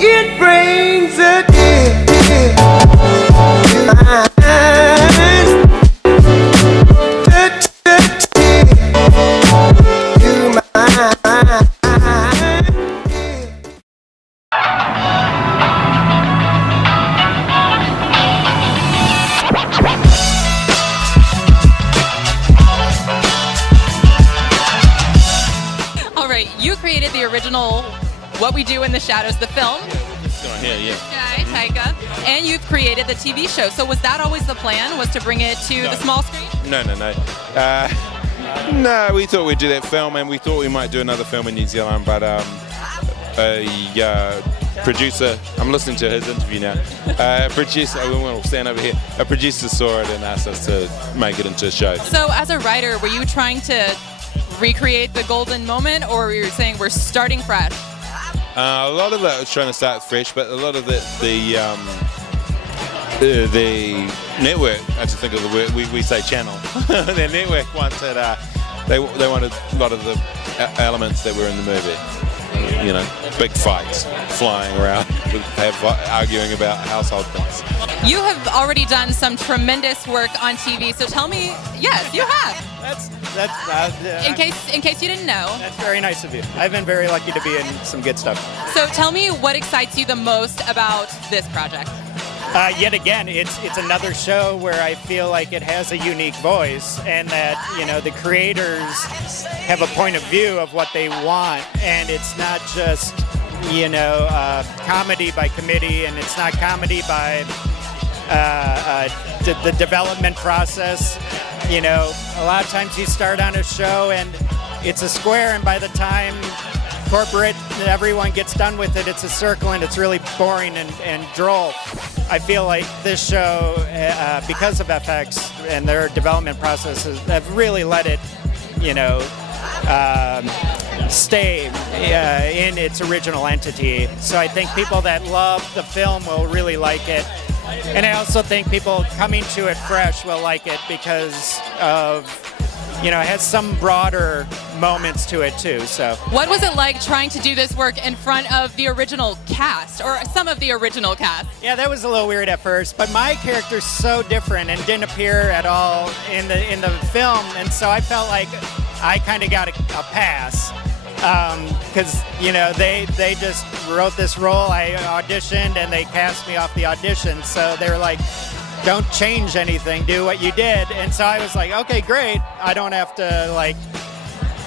It brings a tear to my eyes. A tear to my eyes. All right, you created the original What We Do in the Shadows, the film. Yeah. Guy, Taika, and you've created the TV show. So was that always the plan, was to bring it to the small screen? No. No, we thought we'd do that film, and we thought we might do another film in New Zealand, but a producer, I'm listening to his interview now, producer, we'll stand over here, a producer saw it and asked us to make it into a show. So as a writer, were you trying to recreate the golden moment, or were you saying we're starting fresh? A lot of that was trying to start fresh, but a lot of the network, I have to think of the word, we say channel, their network wanted, they wanted a lot of the elements that were in the movie. You know, big fights, flying around, arguing about household things. You have already done some tremendous work on TV, so tell me, yes, you have. In case you didn't know. That's very nice of you. I've been very lucky to be in some good stuff. So tell me what excites you the most about this project. Yet again, it's another show where I feel like it has a unique voice, and that, you know, the creators have a point of view of what they want, and it's not just, you know, comedy by committee, and it's not comedy by the development process. You know, a lot of times you start on a show and it's a square, and by the time corporate and everyone gets done with it, it's a circle, and it's really boring and droll. I feel like this show, because of FX and their development processes, have really let it, you know, stay in its original entity. So I think people that love the film will really like it. And I also think people coming to it fresh will like it because of, you know, it has some broader moments to it too. So what was it like trying to do this work in front of the original cast, or some of the original cast? Yeah, that was a little weird at first, but my character's so different and didn't appear at all in the film, and so I felt like I kind of got a pass. Because, you know, they just wrote this role, I auditioned, and they cast me off the audition. So they were like, don't change anything, do what you did. And so I was like, okay, great. I don't have to, like,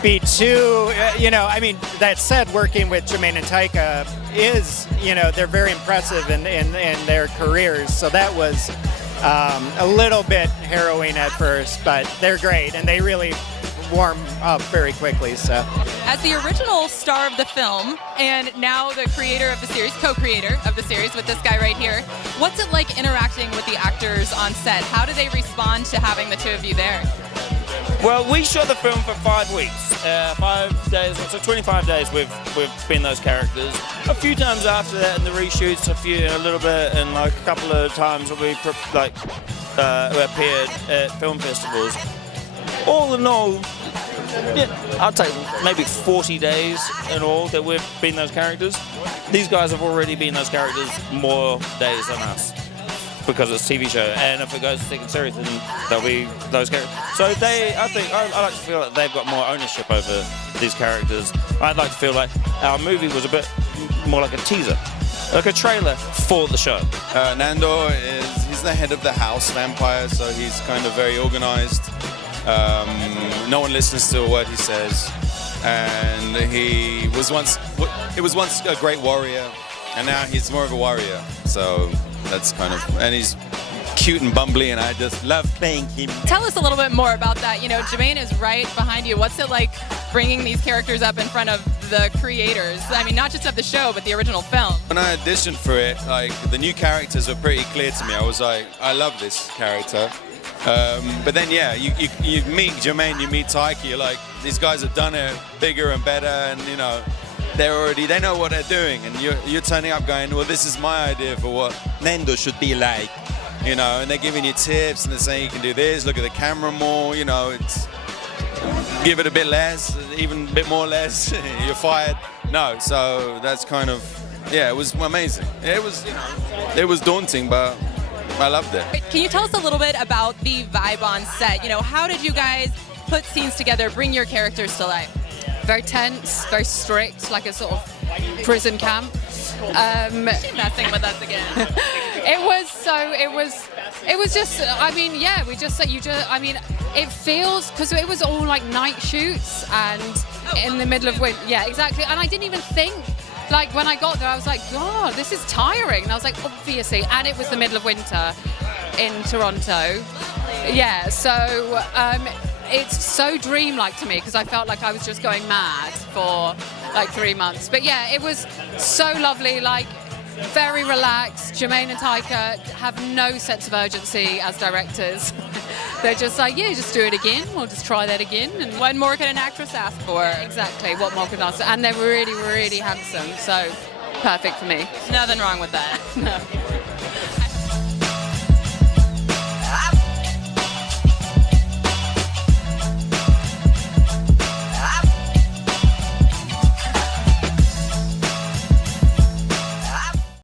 be too, you know, I mean, that said, working with Jemaine and Taika is, you know, they're very impressive in their careers. So that was a little bit harrowing at first, but they're great, and they really warm up very quickly. So, as the original star of the film, and now the creator of the series, co-creator of the series with this guy right here, what's it like interacting with the actors on set? How do they respond to having the two of you there? Well, we shot the film for 5 weeks, 5 days, so 25 days we've been those characters. A few times after that in the reshoots, a little bit, and like a couple of times we appeared at film festivals. All in all, yeah, I'd say maybe 40 days in all that we've been those characters. These guys have already been those characters more days than us because it's a TV show, and if it goes to second series, then they'll be those characters. So I like to feel like they've got more ownership over these characters. I'd like to feel like our movie was a bit more like a teaser, like a trailer for the show. Nando he's the head of the house vampire, so he's kind of very organized. No one listens to a word he says, and he was once a great warrior, and now he's more of a warrior. So that's kind of, and he's cute and bumbly, and I just love playing him. Tell us a little bit more about that. You know, Jemaine is right behind you. What's it like bringing these characters up in front of the creators? I mean, not just of the show, but the original film. When I auditioned for it, like, the new characters were pretty clear to me. I was like, I love this character. But then, yeah, you meet Jemaine, you meet Taika, you're like, these guys have done it bigger and better, and, you know, they know what they're doing, and you're turning up going, well, this is my idea for what Nando should be like, you know, and they're giving you tips, and they're saying you can do this, look at the camera more, you know, it's, give it a bit less, even a bit more less, you're fired. No, so that's kind of yeah, it was amazing. It was, it was daunting, but I loved it. Can you tell us a little bit about the vibe on set? How did you guys put scenes together, bring your characters to life? Very tense, very strict, like a sort of prison camp. Messing with us again. It was just, I mean, yeah, it feels, because it was all like night shoots and in the middle of winter. Yeah, exactly. And I didn't even think, like when I got there, I was like, God, this is tiring. And I was like, obviously. And it was the middle of winter in Toronto. Yeah, so it's so dreamlike to me because I felt like I was just going mad for like 3 months. But yeah, it was so lovely, like very relaxed. Jemaine and Taika have no sense of urgency as directors. They're just like, yeah, just do it again. We'll just try that again. And What more can an actress ask for? exactly, what more could I say? And they're really, really handsome, so perfect for me. Nothing wrong with that.